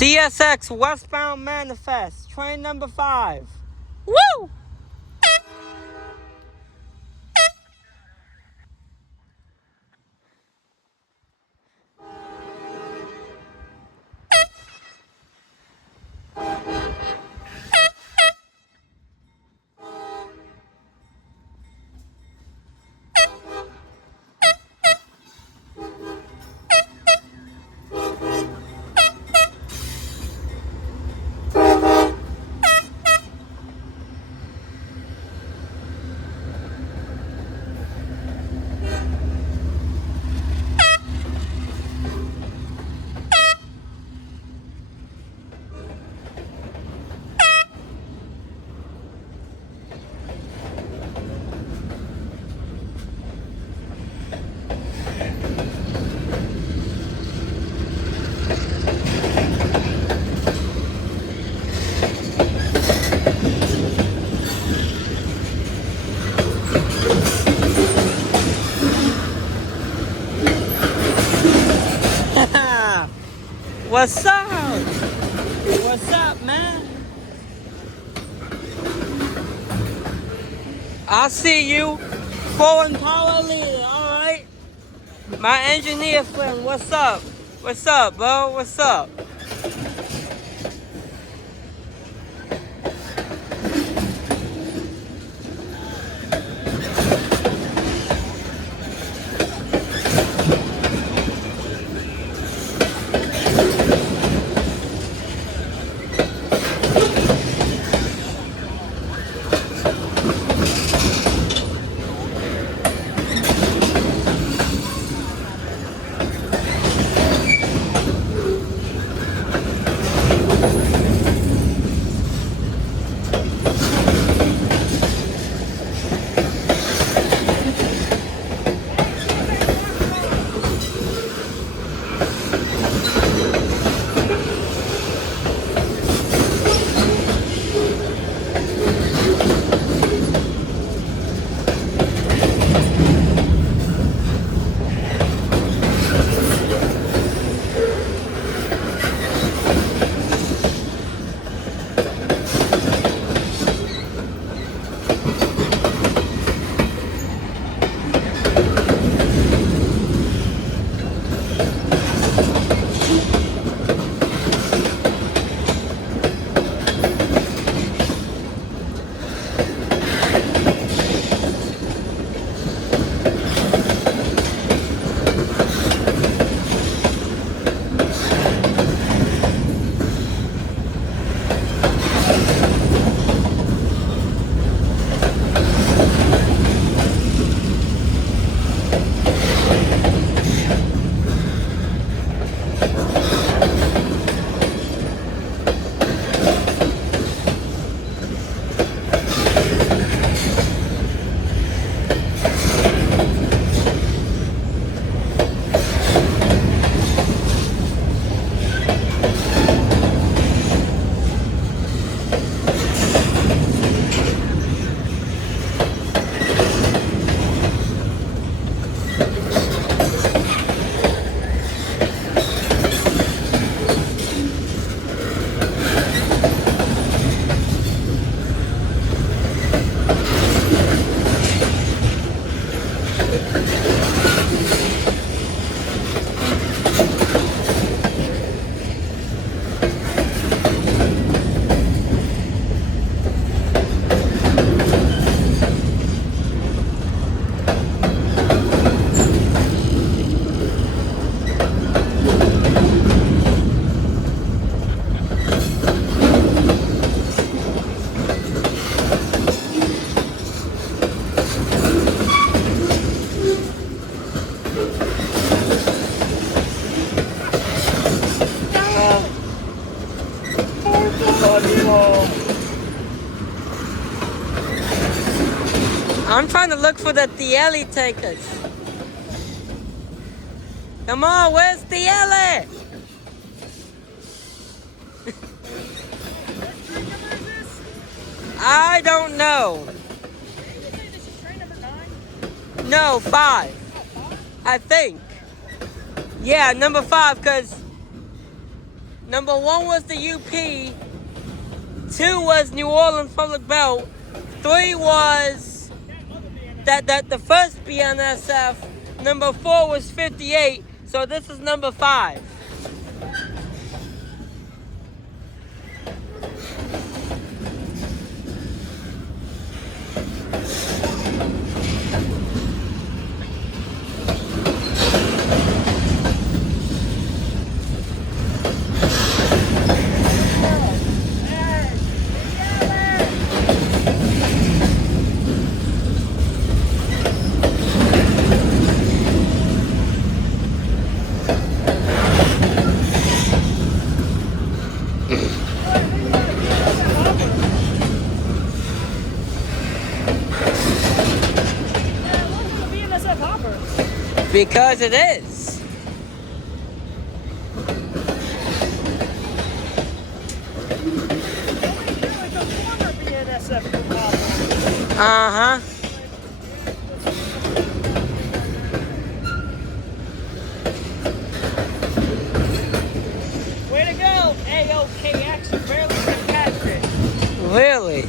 CSX Westbound Manifest, train number 5. Woo! What's up? What's up, man? I'll see you. Foreign power leader, alright? My engineer friend, what's up? What's up, bro? What's up? I'm trying to look for the Thiele takers. Come on, where's Thiele? I don't know. No, 5. I think. Yeah, number 5, because Number 1 was the UP. 2 was New Orleans Public Belt. 3 was the first BNSF. Number 4 was 58. So this is number 5. Because it is. Uh-huh. Way to go, AOKX. You barely can catch it. Really?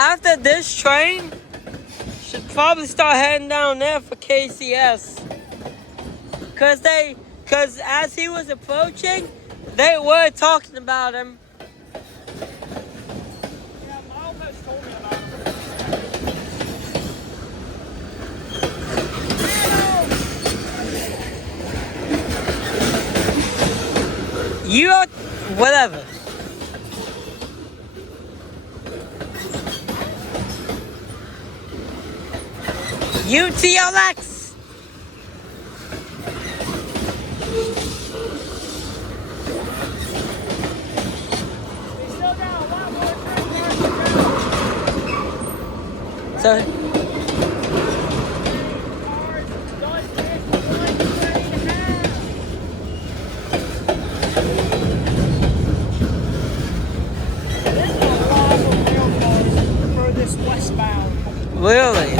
After this train, should probably start heading down there for KCS. Cause as he was approaching, they were talking about him. Yeah, Miles has told me about him. You are whatever. UTLX. We still got a lot more train cars to go. So. Westbound. Really?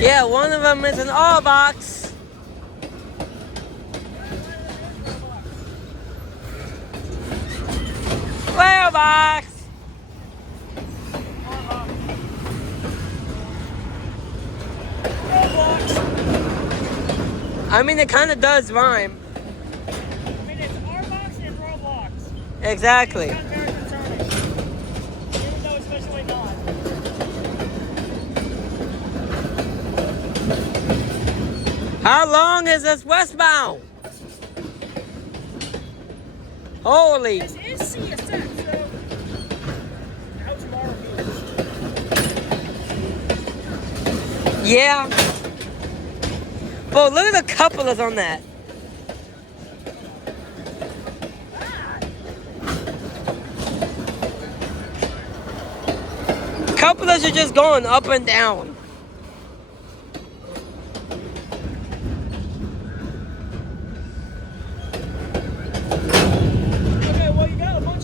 Yeah, one of them is an R box. Square box. I mean, it kind of does rhyme. I mean, it's R box and Roblox. Exactly. It's very concerning. Even though it's especially not. How long is this westbound? Holy. This is CSX, so how's tomorrow means? Yeah. But look at the couplers on that. Couplers are just going up and down. Okay, well, you got a bunch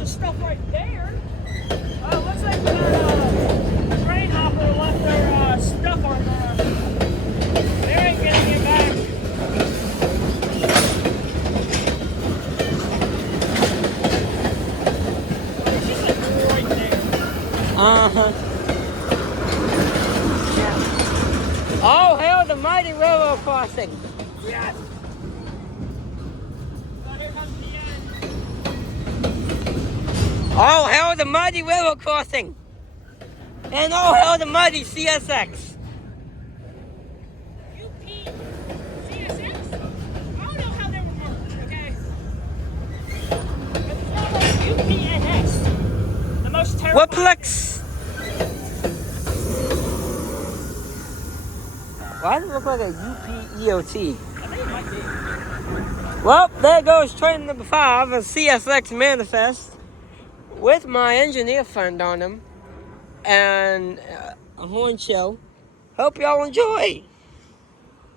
Oh, hell, the mighty railroad crossing. Yes! Oh, here comes the end. Oh, hell, the mighty railroad crossing. And oh, hell, the mighty CSX. UP, CSX? I don't know how they would work, okay? But it's not like UPNS. The most terrible. Whatplex? Why does it look like a UPEOT? I think it might be. Well, there goes train number 5, a CSX manifest, with my engineer friend on them, and a horn show. Hope y'all enjoy.